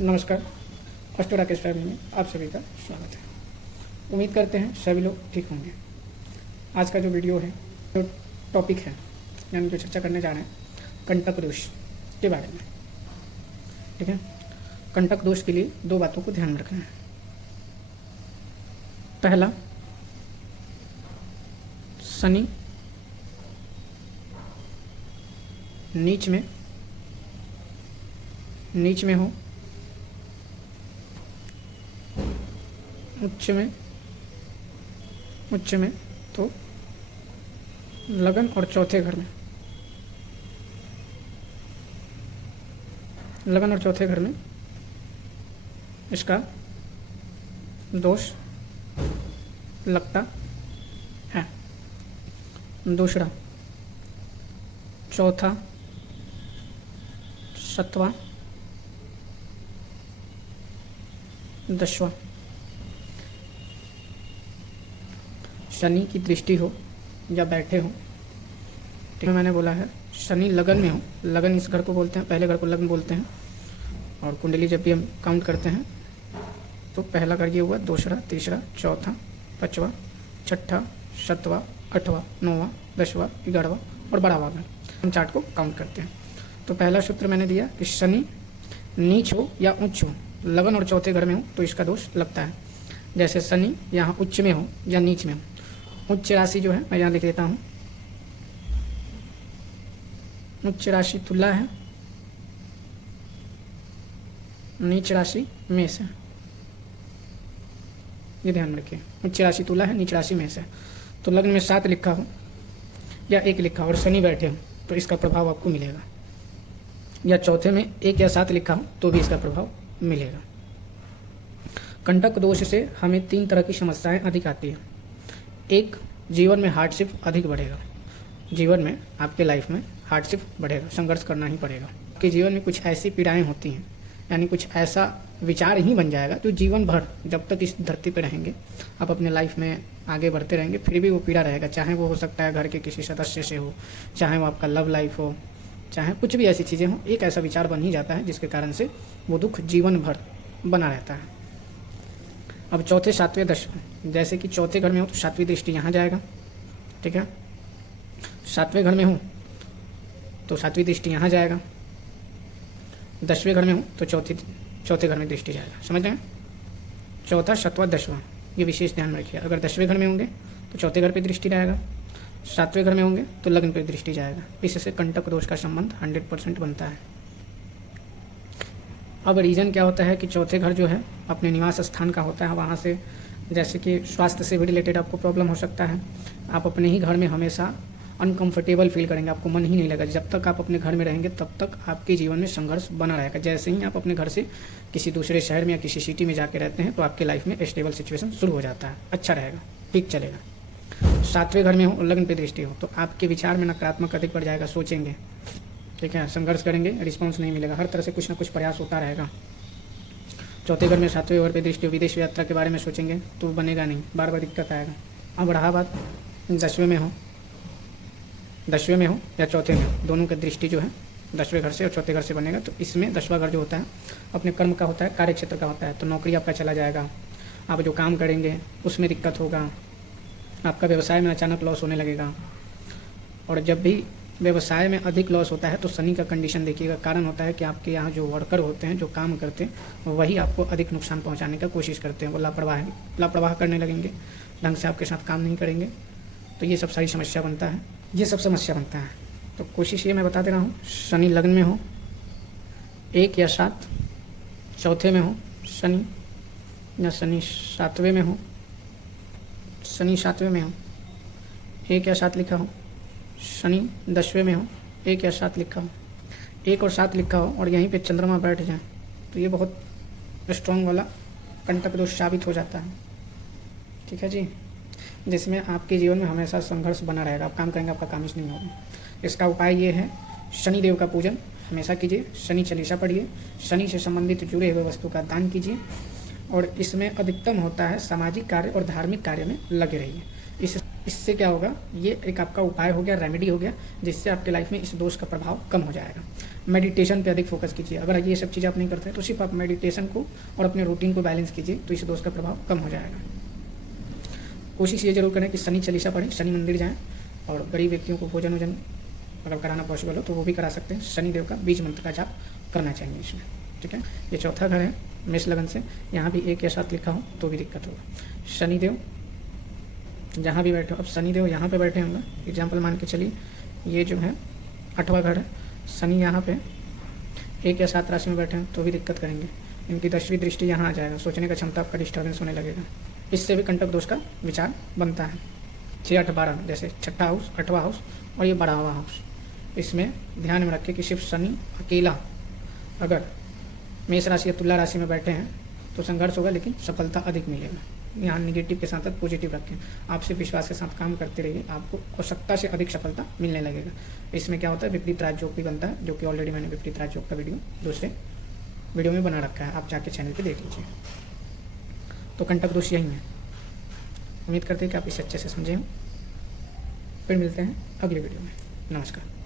नमस्कार। अष्टो राकेश फैमिली में आप सभी का स्वागत है। उम्मीद करते हैं सभी लोग ठीक होंगे। आज का जो वीडियो है, जो टॉपिक है, यानी जो चर्चा करने जा रहे हैं, कंटक दोष के बारे में। ठीक है, कंटक दोष के लिए दो बातों को ध्यान में रखना है। पहला, शनि नीच में हो, उच्च में तो लगन और चौथे घर में इसका दोष लगता है। दूसरा, चौथा, सतवां, दसवां शनि की दृष्टि हो या बैठे हो। ठीक है, मैंने बोला है शनि लगन में हो। लगन इस घर को बोलते हैं, पहले घर को लग्न बोलते हैं। और कुंडली जब भी हम काउंट करते हैं तो पहला घर ये हुआ, दूसरा, तीसरा, चौथा, पांचवा, छठा, सातवां, आठवां, नौवां, 10वां, 11वां और 12वां घर हम चार्ट को काउंट करते हैं। तो पहला सूत्र मैंने दिया कि शनि नीच हो या उच्च हो, लगन और चौथे घर में हो तो इसका दोष लगता है। जैसे शनि यहाँ उच्च में हो या नीच में हो। उच्च राशि जो है मैं यहाँ लिख देता हूँ, उच्च राशि तुला है, नीच राशि मेष है। ये ध्यान रखिए, उच्च राशि तुला है, नीच राशि मेष है। तो लग्न में 7 लिखा हो या 1 लिखा हो और शनि बैठे हो तो इसका प्रभाव आपको मिलेगा, या चौथे में 1 या 7 लिखा हो तो भी इसका प्रभाव मिलेगा। कंटक दोष से हमें 3 तरह की समस्याएं अधिक आती है। एक, जीवन में हार्डशिप अधिक बढ़ेगा। जीवन में आपके लाइफ में हार्डशिप बढ़ेगा, संघर्ष करना ही पड़ेगा। कि जीवन में कुछ ऐसी पीड़ाएं होती हैं, यानी कुछ ऐसा विचार ही बन जाएगा जो जीवन भर जब तक इस धरती पर रहेंगे, आप अपने लाइफ में आगे बढ़ते रहेंगे, फिर भी वो पीड़ा रहेगा। चाहे वो हो सकता है घर के किसी सदस्य से हो, चाहे वो आपका लव लाइफ हो, चाहे कुछ भी ऐसी चीज़ें हों, एक ऐसा विचार बन ही जाता है जिसके कारण से वो दुख जीवन भर बना रहता है। अब चौथे, सातवें, 10वें, जैसे कि चौथे घर में हो तो 7वीं दृष्टि यहाँ जाएगा। ठीक है, 7वें घर में हो तो 7वीं दृष्टि यहाँ जाएगा। 10वें घर में हो तो चौथे घर में दृष्टि जाएगा। समझ रहे हैं? चौथा, सातवां, 10वां, ये विशेष ध्यान में रखिए। अगर 10वें घर में होंगे तो चौथे घर पे दृष्टि जाएगा, 7वें घर में होंगे तो लग्न पे दृष्टि जाएगा। इससे कंटक दोष का संबंध 100% बनता है। अब रीज़न क्या होता है कि चौथे घर जो है अपने निवास स्थान का होता है। वहाँ से जैसे कि स्वास्थ्य से भी रिलेटेड आपको प्रॉब्लम हो सकता है। आप अपने ही घर में हमेशा अनकंफर्टेबल फील करेंगे, आपको मन ही नहीं लगेगा। जब तक आप अपने घर में रहेंगे तब तक आपके जीवन में संघर्ष बना रहेगा। जैसे ही आप अपने घर से किसी दूसरे शहर में या किसी सिटी में जाके रहते हैं तो आपके लाइफ में स्टेबल सिचुएशन शुरू हो जाता है, अच्छा रहेगा, ठीक चलेगा। 7वें घर में हो, लग्न पे दृष्टि हो तो आपके विचार में नकारात्मक अधिक बढ़ जाएगा, सोचेंगे, ठीक है, संघर्ष करेंगे, रिस्पॉन्स नहीं मिलेगा, हर तरह से कुछ ना कुछ प्रयास होता रहेगा। चौथे घर में 7वें घर पे दृष्टि हो, विदेश यात्रा के बारे में सोचेंगे तो बनेगा नहीं, बार बार दिक्कत आएगा। अब रहा बात 10वें में हो या चौथे में हो, दोनों की दृष्टि जो है 10वें घर से और चौथे घर से बनेगा। तो इसमें 10वां घर जो होता है अपने कर्म का होता है, कार्य क्षेत्र का होता है। तो नौकरी आपका चला जाएगा, आप जो काम करेंगे उसमें दिक्कत होगा, आपका व्यवसाय में अचानक लॉस होने लगेगा। और जब भी व्यवसाय में अधिक लॉस होता है तो शनि का कंडीशन देखिएगा, कारण होता है कि आपके यहाँ जो वर्कर होते हैं, जो काम करते हैं, वही आपको अधिक नुकसान पहुंचाने का कोशिश करते हैं। वो लापरवाह करने लगेंगे, ढंग से आपके साथ काम नहीं करेंगे, तो ये सब सारी समस्या बनता है। तो कोशिश ये मैं बता दे रहा हूँ, शनि लग्न में हो 1 या 7, चौथे में हो शनि, या शनि 7वें में हो, 1 या 7 लिखा हो, शनि 10वें में हो, 1 या 7 लिखा हो, 1 और 7 लिखा हो और यहीं पे चंद्रमा बैठ जाए तो ये बहुत स्ट्रॉन्ग वाला कंटक दोष साबित हो जाता है। ठीक है जी, जिसमें आपके जीवन में हमेशा संघर्ष बना रहेगा। आप काम करेंगे, आपका काम ही नहीं होगा। इसका उपाय ये है, शनि देव का पूजन हमेशा कीजिए, शनि चालीसा पढ़िए, शनि से संबंधित जुड़े हुए वस्तु का दान कीजिए और इसमें अधिकतम होता है सामाजिक कार्य और धार्मिक कार्य में लगे रहिए। इससे क्या होगा, ये एक आपका उपाय हो गया, रेमेडी हो गया, जिससे आपके लाइफ में इस दोष का प्रभाव कम हो जाएगा। मेडिटेशन पे अधिक फोकस कीजिए। अगर ये सब चीज़ आप नहीं करते तो सिर्फ आप मेडिटेशन को और अपने रूटीन को बैलेंस कीजिए, तो इस दोष का प्रभाव कम हो जाएगा। कोशिश ये जरूर करें कि शनि चालीसा पढ़ें, शनि मंदिर जाएँ, और गरीब व्यक्तियों को भोजन वोजन अगर कराना पॉसिबल हो तो वो भी करा सकते हैं। शनिदेव का बीज मंत्र का जाप करना चाहिए इसमें, ठीक है। ये चौथा घर है मेष लगन से, यहाँ भी 1 या 7 लिखा हो तो भी दिक्कत होगा। शनिदेव जहाँ भी बैठे हो, अब शनिदेव यहाँ पे बैठे होंगे, एग्जाम्पल मान के चलिए ये जो है 8वां घर है, शनि यहाँ पे 1 या 7 राशि में बैठे हैं तो भी दिक्कत करेंगे। इनकी 10वीं दृष्टि यहाँ आ जाएगा, सोचने का क्षमता आपका डिस्टर्बेंस होने लगेगा, इससे भी कंटक दोष का विचार बनता है। 6, 8, 12 जैसे 6ठा हाउस, 8वां हाउस और ये 12वां हाउस, इसमें ध्यान में रखें कि सिर्फ शनि अकेला अगर मेष राशि या तुला राशि में बैठे हैं तो संघर्ष होगा, लेकिन सफलता अधिक मिलेगा। यहाँ निगेटिव के साथ साथ पॉजिटिव रखें, आप सिर्फ विश्वास के साथ काम करते रहिए, आपको आवश्यकता से अधिक सफलता मिलने लगेगा। इसमें क्या होता है, विपरीत राजयोग भी बनता है, जो कि ऑलरेडी मैंने विपरीत राजयोग का वीडियो दूसरे वीडियो में बना रखा है, आप जाके चैनल पर देख लीजिए। तो कंटक दोष यही है। उम्मीद करते हैं कि आप इसे अच्छे से समझे हो। फिर मिलते हैं अगले वीडियो में। नमस्कार।